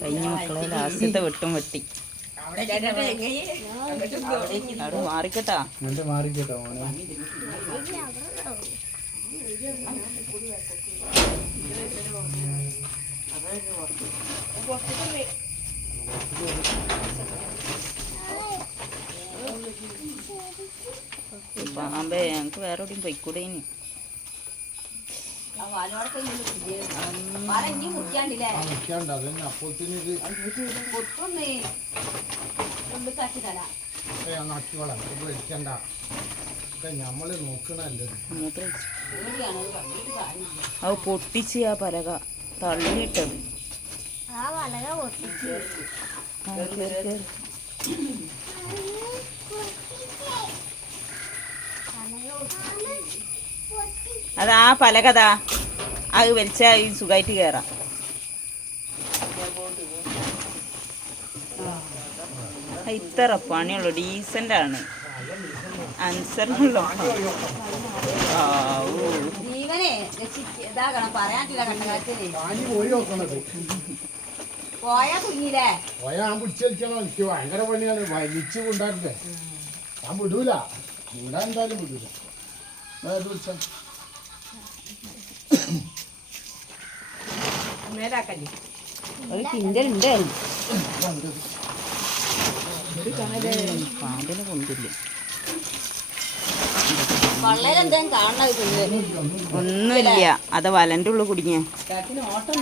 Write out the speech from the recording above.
കഴിഞ്ഞ മക്കളെ ലാസ്റ്റത്തെ വെട്ടും വെട്ടി. അവിടെ മാറിക്കട്ടാ. മാറിക്കട്ടോ മോനെ. പാമ്പേ ഞങ്ങൾക്ക് വേറെ എവിടെയും പൊയ്ക്കൂടെ ഇനി. അത് പൊട്ടിച്ച് ആ പലക തള്ളിയിട്ടത് ആ വളക പൊട്ടിച്ചു അത് ആ പലകതാ. അത് വലിച്ചാ ഈ സുഖമായിട്ട് കയറാം ആ, ഇത്ര പണിയുള്ളൂ. ഡീസന്റ് ആണ്. അൻസറിനുള്ള ആവൂ. ജീവനെ ഇതാകണം. പറയാനില്ല കണ്ടകാലത്തിന് പാഞ്ഞു പോയി കുഞ്ഞില്ലേ ഞാൻ പിടിച്ചടിക്കണം എനിക്ക് ഭയങ്കര പണിയാണ്. വലിച്ചു കൊണ്ടായിരുന്നേ ഞാൻ വിടൂല. ഇവിടെ എന്തായാലും വിടൂല. ദാ ഇത് പിടിച്ചോ. മേലാക്കല്ലേ ഒരു. പാമ്പിനെ കൊണ്ടില്ല? ഒന്നുമില്ല. അത് വലന്റെ ഉള്ളു കുടുങ്ങിയ. ഓട്ടം